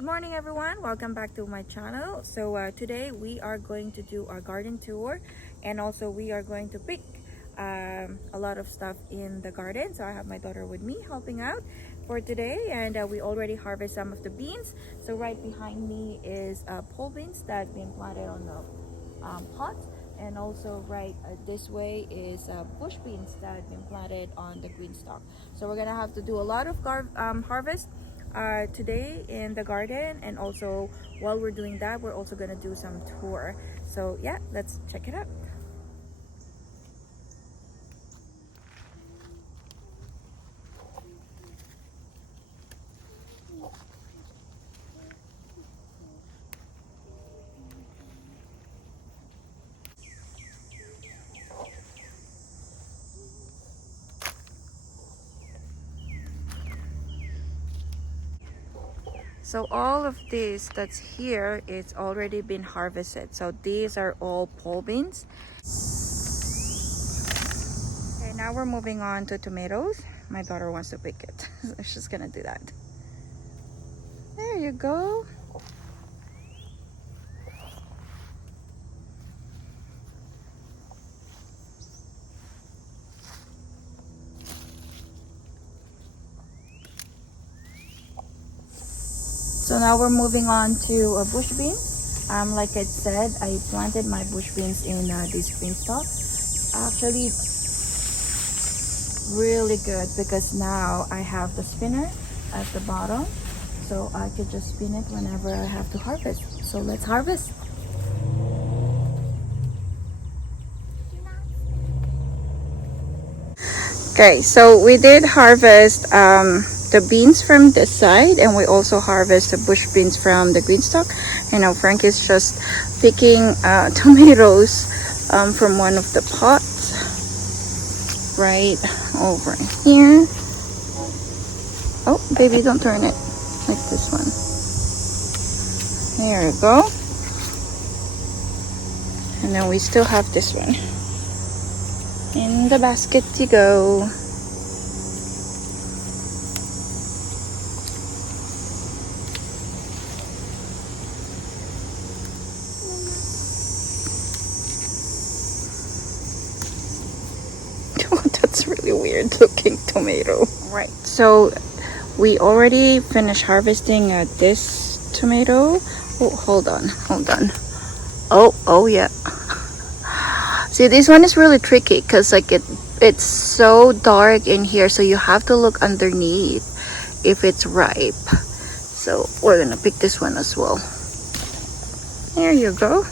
Good morning everyone, welcome back to my channel. Today we are going to do our garden tour, and also we are going to pick a lot of stuff in the garden. So I have my daughter with me helping out for today, and we already harvest some of the beans. So right behind me is pole beans that been planted on the pots, and also right this way is bush beans that been planted on the green stalk. So we're gonna have to do a lot of harvest today in the garden, and also while we're doing that, we're also gonna do some tour. So yeah, let's check it out. So all of this that's here, it's already been harvested. So these are all pole beans. Okay, now we're moving on to tomatoes. My daughter wants to pick it, so she's gonna do that. There you go. So now we're moving on to bush beans. Like I said, I planted my bush beans in this green stalk. Actually, it's really good because now I have the spinner at the bottom, so I could just spin it whenever I have to harvest. So let's harvest. Okay, so we did harvest the beans from this side, and we also harvest the bush beans from the green stalk. You know, Frank is just picking tomatoes from one of the pots right over here. Oh, baby, don't turn it like this one. There you go. And then we still have this one. In the basket you go. That's really weird looking tomato. Right, so we already finished harvesting this tomato. Oh, hold on. Oh yeah. See, this one is really tricky because like it's so dark in here, so you have to look underneath if it's ripe. So we're gonna pick this one as well. There you go.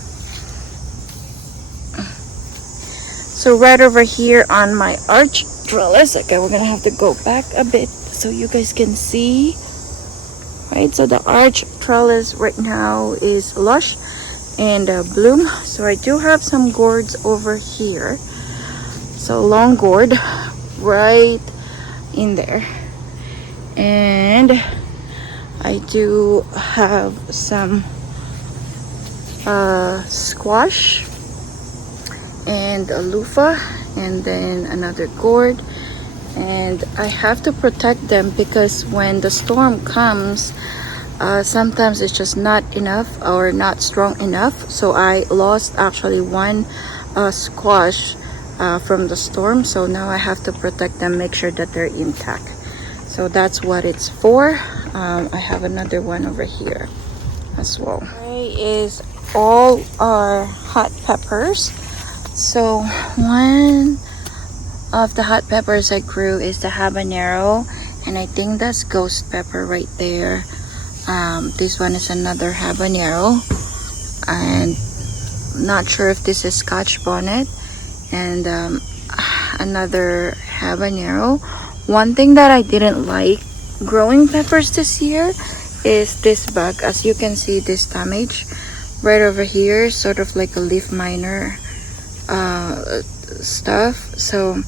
So right over here on my arch trellis, okay, we're gonna have to go back a bit so you guys can see. Right, so the arch trellis right now is lush and bloom. So I do have some gourds over here, so long gourd right in there, and I do have some squash and a loofah, and then another gourd. And I have to protect them because when the storm comes, sometimes it's just not enough or not strong enough. So I lost actually one squash from the storm, so now I have to protect them, make sure that they're intact. So that's what it's for. I have another one over here as well. Here is all our hot peppers. So one of the hot peppers I grew is the habanero, and I think that's ghost pepper right there. This one is another habanero, and not sure if this is Scotch bonnet, and another habanero. One thing that I didn't like growing peppers this year is this bug. As you can see, this damage right over here, sort of like a leaf miner stuff. So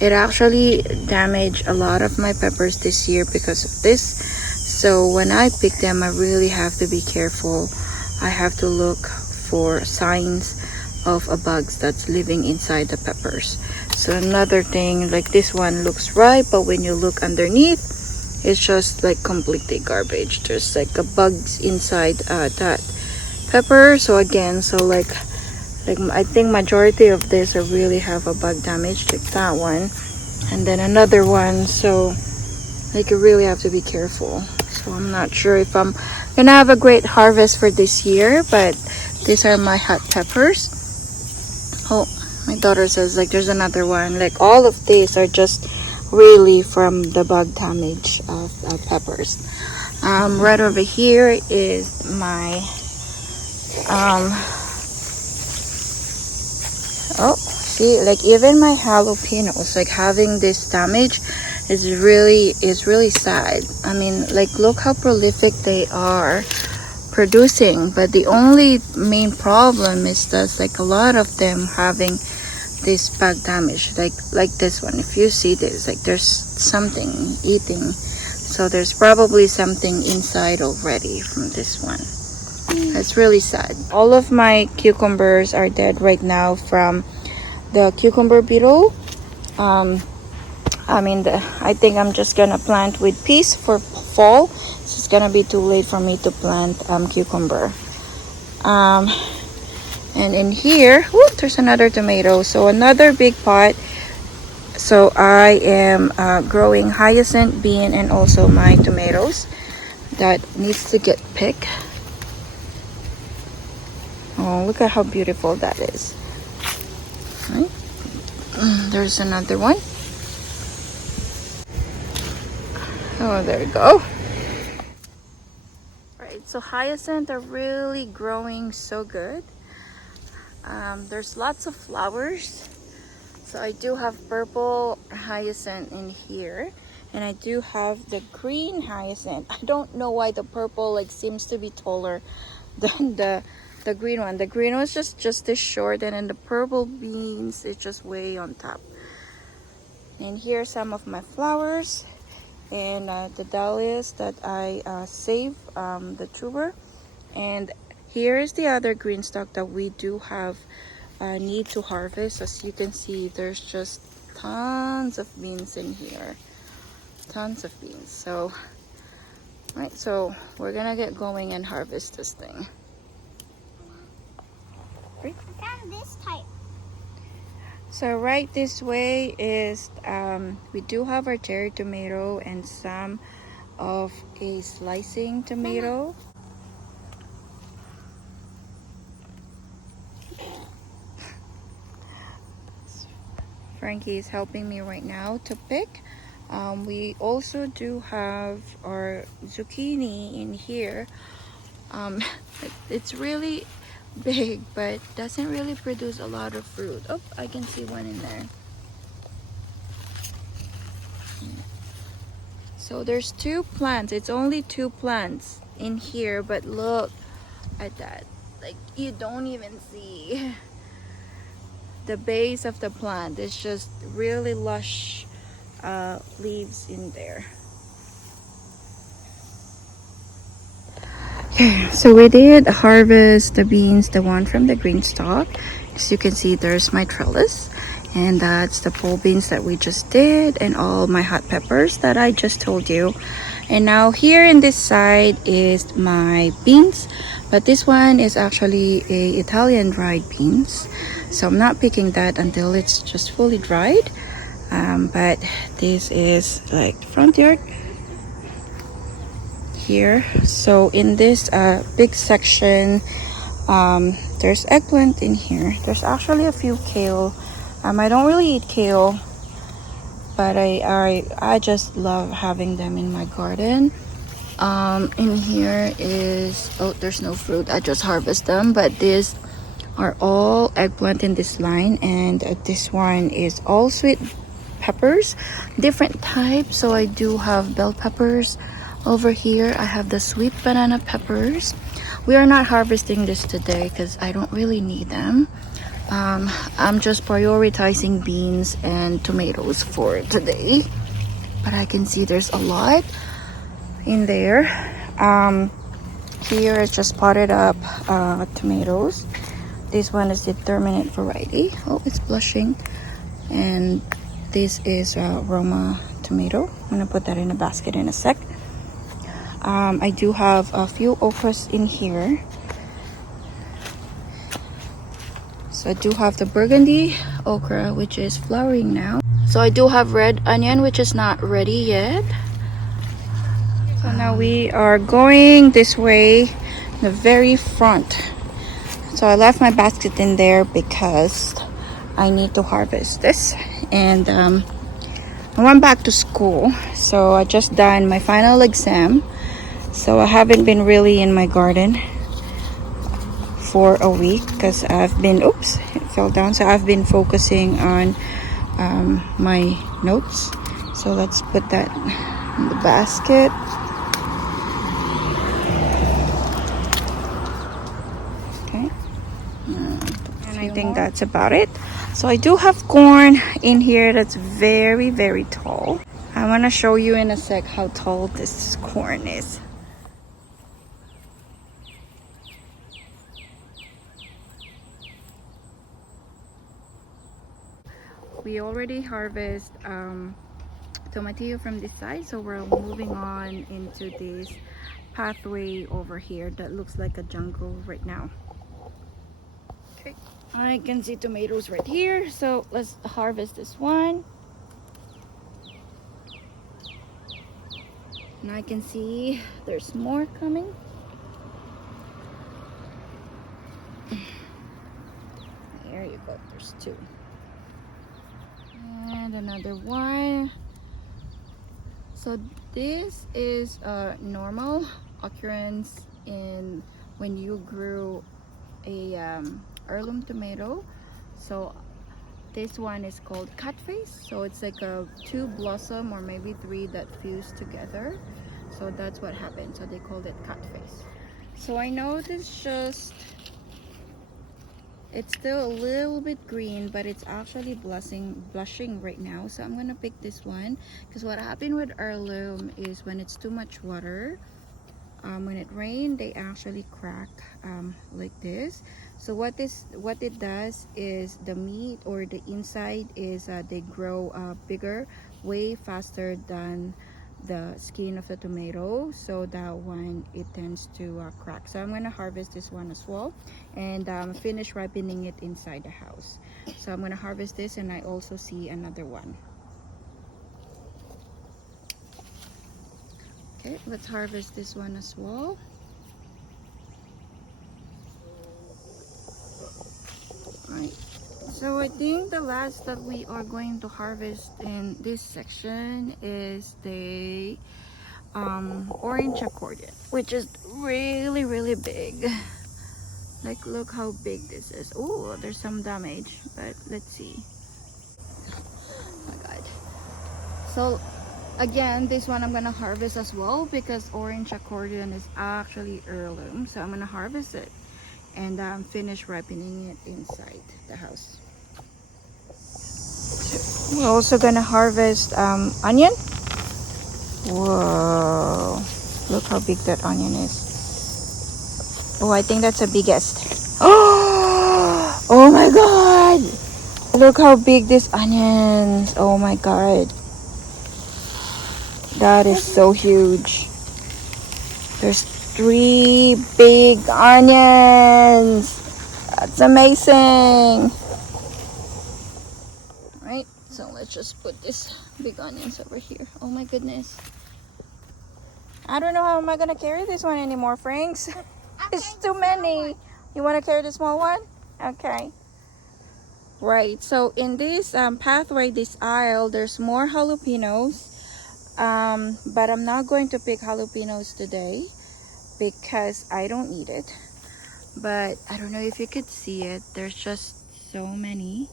it actually damaged a lot of my peppers this year because of this. So when I pick them, I really have to be careful. I have to look for signs of a bugs that's living inside the peppers. So another thing, like this one looks ripe, but when you look underneath, It's just like completely garbage. There's like a bugs inside that pepper. So again, so like I think majority of this I really have a bug damage, like that one, and then another one. So like you really have to be careful. So I'm not sure if I'm gonna have a great harvest for this year, but these are my hot peppers. Oh, my daughter says like there's another one. Like all of these are just really from the bug damage of peppers. Right over here is my oh, see, like even my jalapenos, like having this damage is really sad. I mean, like look how prolific they are producing, but the only main problem is that like a lot of them having this bug damage, like this one. If you see this, like there's something eating, so there's probably something inside already from this one. That's really sad. All of my cucumbers are dead right now from the cucumber beetle. I think I'm just gonna plant with peas for fall. So it's gonna be too late for me to plant cucumber. And in here, whoop, there's another tomato. So another big pot. So I am growing hyacinth bean and also my tomatoes that needs to get picked. Oh, look at how beautiful that is. Right. There's another one. Oh, there we go. Right, so hyacinth are really growing so good. There's lots of flowers. So I do have purple hyacinth in here, and I do have the green hyacinth. I don't know why the purple like seems to be taller than the green one. The green one's just this short, and then the purple beans is just way on top. And here's some of my flowers and the dahlias that I save the tuber. And here is the other green stalk that we do have need to harvest. As you can see, there's just tons of beans in here, tons of beans. So right, so we're gonna get going and harvest this thing. I found this type. So right this way is we do have our cherry tomato and some of a slicing tomato. Frankie is helping me right now to pick. We also do have our zucchini in here. It's really big, but doesn't really produce a lot of fruit. Oh, I can see one in there. So there's two plants. It's only two plants in here, but look at that. Like you don't even see the base of the plant. It's just really lush leaves in there. Okay, so we did harvest the beans, the one from the green stalk. As you can see, there's my trellis, and that's the pole beans that we just did, and all my hot peppers that I just told you. And now here in this side is my beans, but this one is actually a Italian dried beans, so I'm not picking that until it's just fully dried. But this is like front yard here. So in this big section, there's eggplant in here. There's actually a few kale. I don't really eat kale, but I just love having them in my garden. In here is, oh, there's no fruit. I just harvest them, but these are all eggplant in this line, and this one is all sweet peppers, different types. So I do have bell peppers. Over here I have the sweet banana peppers. We are not harvesting this today because I don't really need them. I'm just prioritizing beans and tomatoes for today, but I can see there's a lot in there. Here is just potted up tomatoes. This one is the terminate variety. Oh, it's blushing. And this is Roma tomato. I'm gonna put that in a basket in a sec. I do have a few okras in here. So I do have the burgundy okra, which is flowering now. So I do have red onion, which is not ready yet. So now we are going this way, the very front. So I left my basket in there because I need to harvest this. And I went back to school, so I just done my final exam. So I haven't been really in my garden for a week because I've been, oops, it fell down. So I've been focusing on my notes. So let's put that in the basket. Okay. And I think that's about it. So I do have corn in here that's very, very tall. I want to show you in a sec how tall this corn is. We already harvest tomatillo from this side, so we're moving on into this pathway over here that looks like a jungle right now. Okay, I can see tomatoes right here, so let's harvest this one. And I can see there's more coming. There you go, there's two. And another one. So this is a normal occurrence in when you grew a heirloom tomato. So this one is called cat face. So it's like a two blossom or maybe three that fuse together. So that's what happened. So they called it cat face. So I know this just, it's still a little bit green, but it's actually blushing right now. So I'm gonna pick this one because what happened with heirloom is when it's too much water, when it rained, they actually crack like this. So what it does is the meat or the inside is they grow bigger, way faster than the skin of the tomato, so that one it tends to crack. So I'm going to harvest this one as well and finish ripening it inside the house. So I'm going to harvest this, and I also see another one. Okay, let's harvest this one as well. Alright, so I think the last that we are going to harvest in this section is the orange accordion, which is really, really big. Like, look how big this is. Oh, there's some damage, but let's see. Oh my god. So again, this one I'm gonna harvest as well because orange accordion is actually heirloom. So I'm gonna harvest it and finish ripening it inside the house. So we're also gonna harvest onion. Whoa, look how big that onion is. Oh, I think that's the biggest. Oh my god, look how big this onion is. Oh my god, that is so huge. There's 3 big onions. That's amazing. Right, so let's just put this big onions over here. Oh my goodness, I don't know how am I gonna carry this one anymore, Franks. It's too many. You want to carry the small one? Okay. Right, so in this pathway, this aisle, there's more jalapenos. But I'm not going to pick jalapenos today because I don't need it. But I don't know if you could see it. There's just so many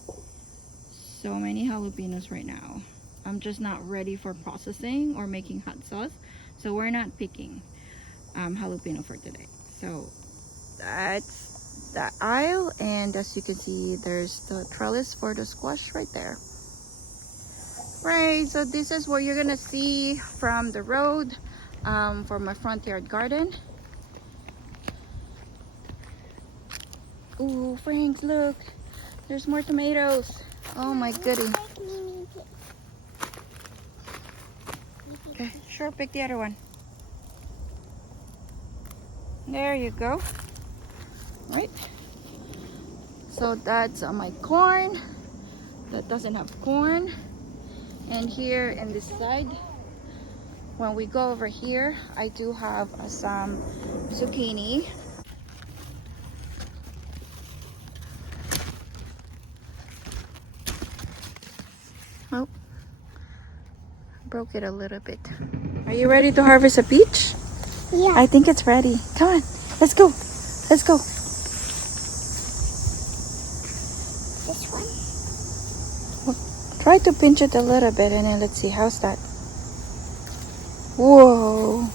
jalapenos right now. I'm just not ready for processing or making hot sauce. So we're not picking jalapeno for today. So that's the aisle, and as you can see, there's the trellis for the squash right there. Right, so this is what you're gonna see from the road for my front yard garden. Ooh, Franks, look, there's more tomatoes. Oh my goodness. Sure, pick the other one. There you go. Right. So that's my corn. That doesn't have corn. And here in this side, when we go over here, I do have some zucchini. Oh, broke it a little bit. Are you ready to harvest a peach? Yeah. I think it's ready. Come on, let's go. Let's go. This one. Try to pinch it a little bit and then let's see. How's that? Whoa.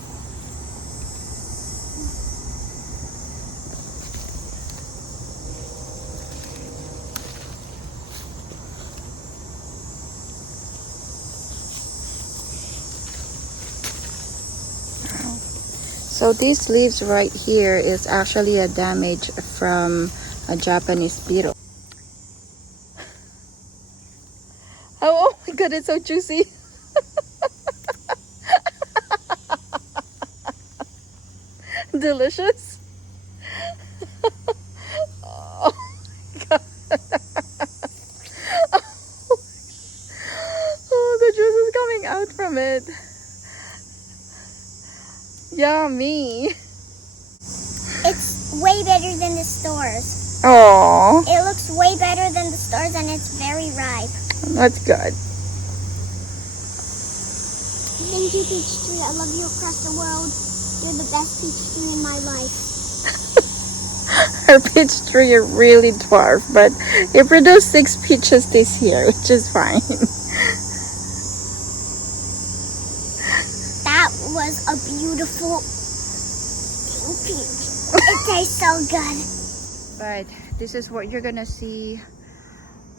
So these leaves right here is actually a damage from a Japanese beetle. Oh my god, it's so juicy. Delicious. Oh my god. Oh, the juice is coming out from it. Yummy. It's way better than the stores. Oh, It looks way better than the stores and it's very ripe. that's good. Thank you, peach tree. I love you across the world. You're the best peach tree in my life. Her peach tree really dwarfed, but it produced 6 peaches this year, which is fine. That was a beautiful peach. It tastes so good. But this is what you're gonna see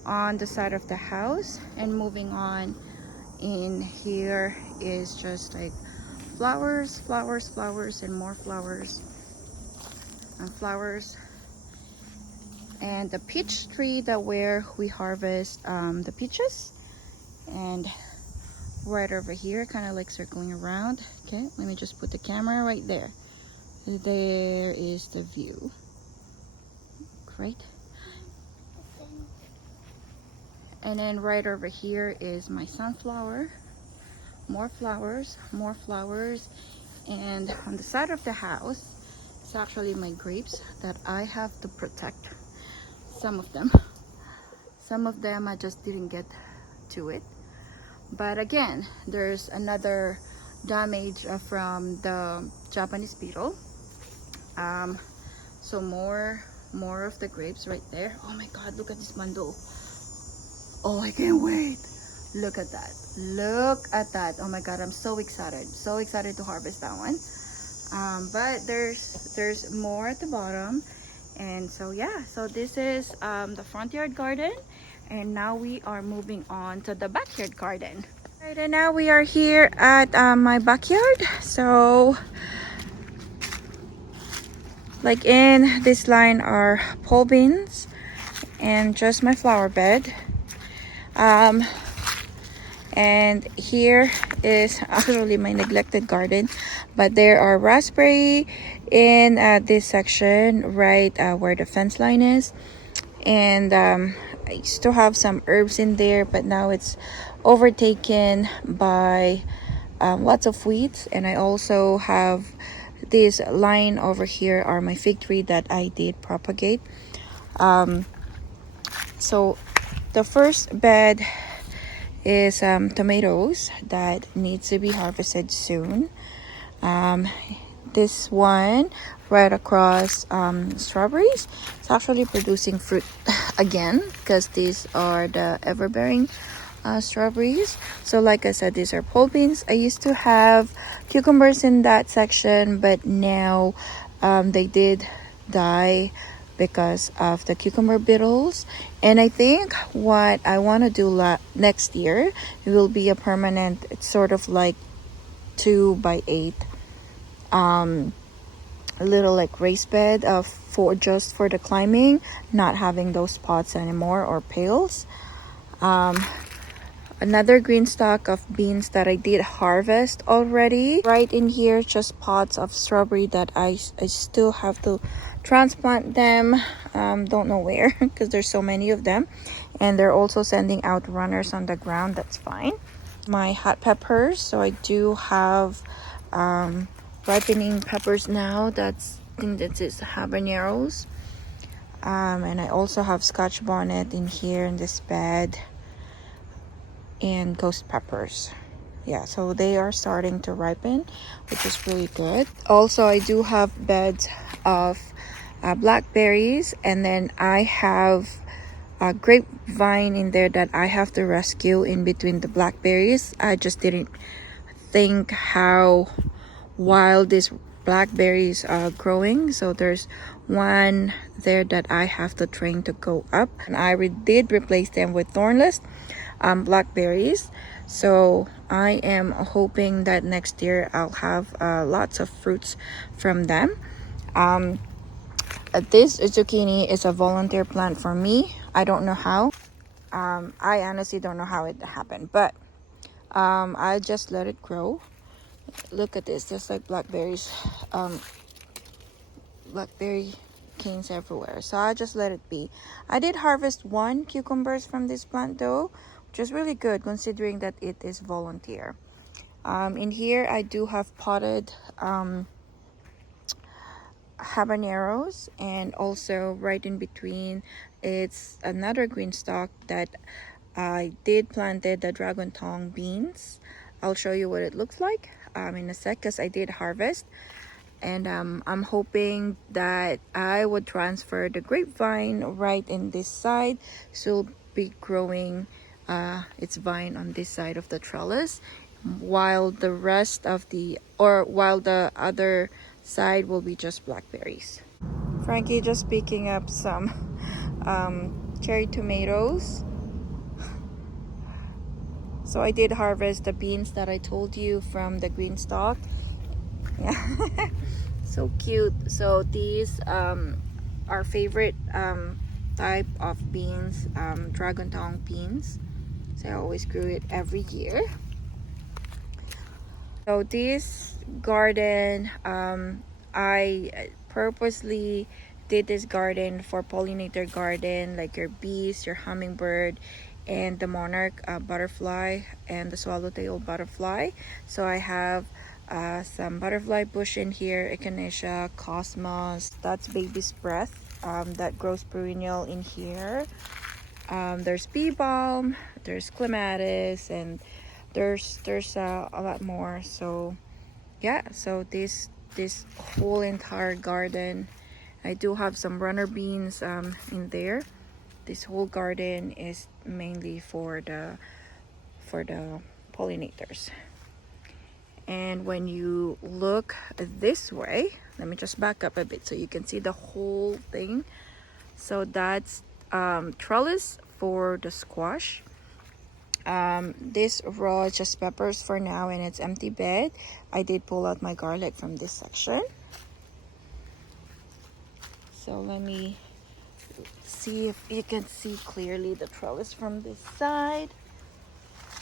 on the side of the house. And moving on, in here is just like flowers, flowers, flowers, and more flowers and flowers. And the peach tree that where we harvest the peaches. And right over here, kind of like circling around. Okay, let me just put the camera right there. There is the view. Great. And then right over here is my sunflower. More flowers, more flowers. And on the side of the house, it's actually my grapes that I have to protect. Some of them. Some of them I just didn't get to it. But again, there's another damage from the Japanese beetle. So more of the grapes right there. Oh my god, look at this bundle. Oh, I can't wait. Look at that. Look at that. Oh my god, I'm so excited. So excited to harvest that one. But there's more at the bottom. And so yeah, so this is the front yard garden. And now we are moving on to the backyard garden. Right, and now we are here at my backyard. So like in this line are pole beans and just my flower bed. And here is actually my neglected garden, but there are raspberry in this section right where the fence line is. And I used to have some herbs in there, but now it's overtaken by lots of weeds. And I also have this line over here are my fig tree that I did propagate. So the first bed is tomatoes that needs to be harvested soon. This one right across strawberries, it's actually producing fruit again because these are the ever-bearing strawberries. So like I said, these are pole beans. I used to have cucumbers in that section, but now they did die because of the cucumber beetles. And I think what I want to do next year, it will be a permanent, it's sort of like 2x8 little like raised bed for just for the climbing, not having those pots anymore or pails. another green stalk of beans that I did harvest already. Right in here, just pots of strawberry that I still have to transplant them. Don't know where because there's so many of them. And they're also sending out runners on the ground. That's fine. My hot peppers. So I do have ripening peppers now. I think that is habaneros. And I also have Scotch bonnet in here in this bed. And ghost peppers. Yeah, so they are starting to ripen, which is really good. Also, I do have beds of blackberries, and then I have a grapevine in there that I have to rescue in between the blackberries. I just didn't think how wild these blackberries are growing, so there's one there that I have to train to go up, and I did replace them with thornless blackberries. So I am hoping that next year I'll have lots of fruits from them. This zucchini is a volunteer plant for me. I don't know how. I honestly don't know how it happened, but I just let it grow. Look at this, just like blackberries, blackberry canes everywhere. So I just let it be. I did harvest one cucumbers from this plant though, which is really good considering that it is volunteer. In here I do have potted habaneros, and also right in between it's another green stalk that I did planted the dragon tongue beans. I'll show you what it looks like in a sec because I did harvest. And I'm hoping that I would transfer the grapevine right in this side, so it'll be growing its vine on this side of the trellis, while the other side will be just blackberries. Frankie just picking up some cherry tomatoes. So I did harvest the beans that I told you from the green stalk. Yeah. So cute. So these our favorite type of beans, dragon tongue beans. So I always grew it every year. So this garden, I purposely did this garden for pollinator garden, like your bees, your hummingbird, and the monarch butterfly and the swallowtail butterfly. So I have some butterfly bush in here, echinacea, cosmos, that's baby's breath, that grows perennial in here. There's bee balm, there's clematis, and there's a lot more. So yeah, so this whole entire garden, I do have some runner beans in there. This whole garden is mainly for the pollinators. And when you look this way, let me just back up a bit so you can see the whole thing. So that's trellis for the squash. This raw is just peppers for now, and it's empty bed. I did pull out my garlic from this section. So let me see if you can see clearly the trellis from this side.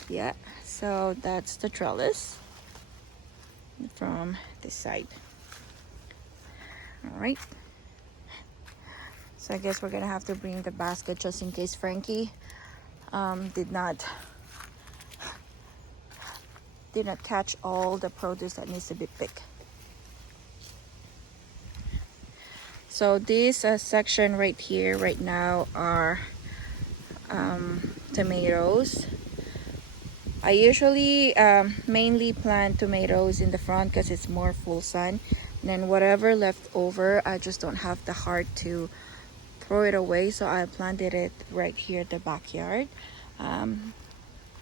Yeah, so that's the trellis from this side. All right, so I guess we're gonna have to bring the basket just in case Frankie did not catch all the produce that needs to be picked. So this section right here right now are tomatoes. I usually mainly plant tomatoes in the front because it's more full sun, and then whatever left over I just don't have the heart to throw it away, so I planted it right here at the backyard.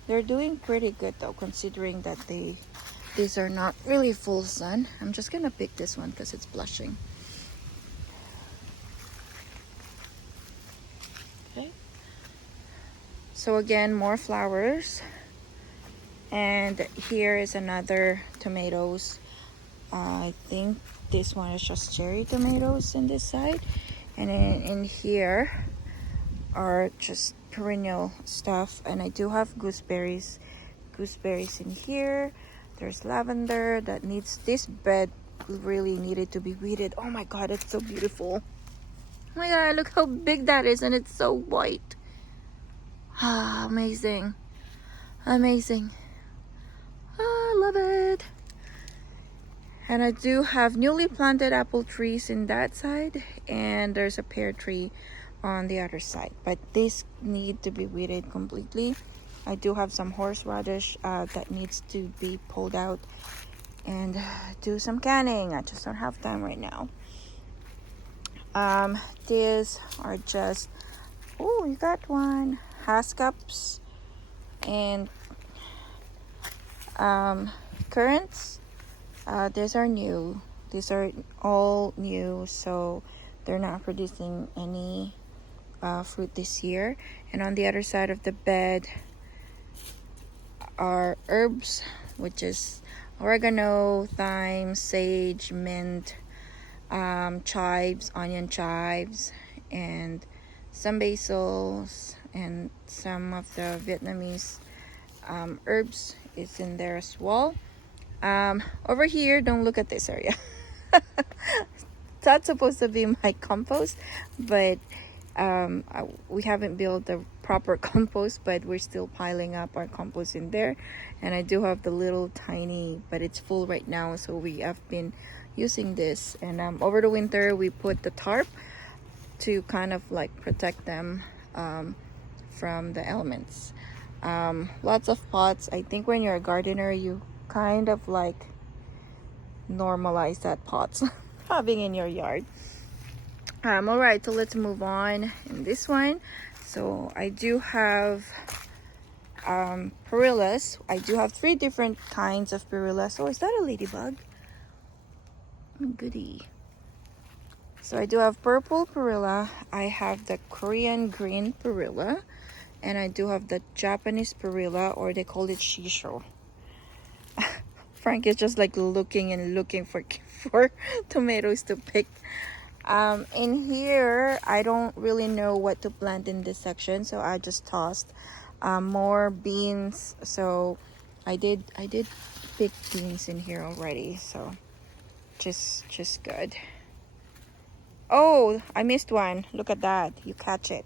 They're doing pretty good though, considering that these are not really full sun. I'm just gonna pick this one because it's blushing. Okay, so again, more flowers. And here is another tomatoes. I think this one is just cherry tomatoes in this side, and then in here are just perennial stuff. And I do have gooseberries in here. There's lavender that needs, this bed really needed to be weeded. Oh my god, it's so beautiful. Oh my god, look how big that is, and it's so white. Ah, amazing. Amazing. Ah, I love it. And I do have newly planted apple trees in that side, and there's a pear tree on the other side, but these need to be weeded completely. I do have some horseradish that needs to be pulled out and do some canning. I just don't have time right now. These are just, oh, you got one, hascaps and currants. These are new. These are all new, so they're not producing any fruit this year. And on the other side of the bed are herbs, which is oregano, thyme, sage, mint, chives, onion chives, and some basils, and some of the Vietnamese herbs is in there as well. Over here, don't look at this area. That's supposed to be my compost, but we haven't built the proper compost, but we're still piling up our compost in there. And I do have the little tiny, but it's full right now, so we have been using this. And over the winter we put the tarp to kind of like protect them from the elements. Lots of pots. I think when you're a gardener, you kind of like normalize that pots having in your yard. All right, so let's move on in this one. So I do have perillas. I do have 3 different kinds of perillas. Oh, is that a ladybug? Oh, goody. So I do have purple perilla, I have the Korean green perilla, and I do have the Japanese perilla, or they call it shisho. Frank is just like looking and looking for tomatoes to pick. In here, I don't really know what to plant in this section, so I just tossed more beans. So I did pick beans in here already, so just good. Oh, I missed one. Look at that. You catch it.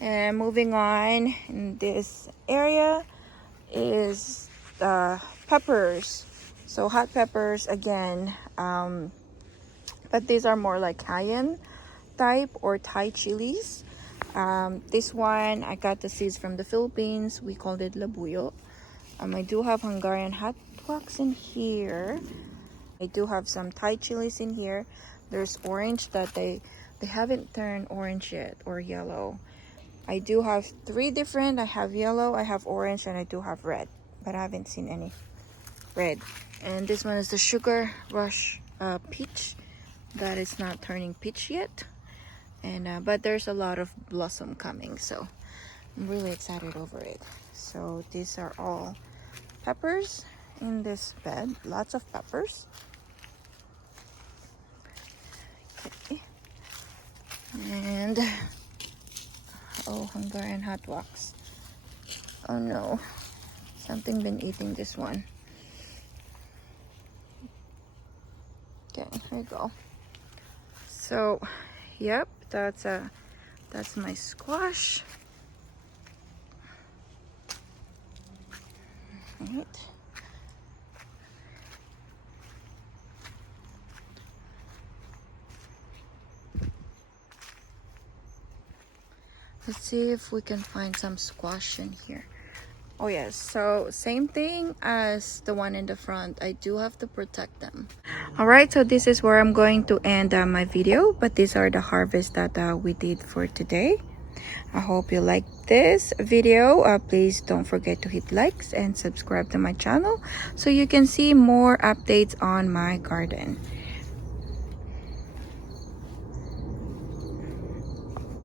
And moving on, in this area is peppers. So hot peppers again, but these are more like cayenne type or Thai chilies. This one I got the seeds from the Philippines. We called it labuyo. I do have Hungarian hot wax in here. I do have some Thai chilies in here. There's orange that they haven't turned orange yet, or yellow. I do have 3 different. I have yellow, I have orange, and I do have red, but I haven't seen any red. And this one is the sugar rush peach that is not turning peach yet. And but there's a lot of blossom coming, so I'm really excited over it. So these are all peppers in this bed. Lots of peppers. Okay. And oh, Hungarian hot wax. Oh no, something been eating this one. Okay, here you go. So yep, that's my squash. All right. Let's see if we can find some squash in here. Oh yes, so same thing as the one in the front. I do have to protect them. All right, so this is where I'm going to end my video, but these are the harvests that we did for today. I hope you liked this video. Please don't forget to hit likes and subscribe to my channel so you can see more updates on my garden.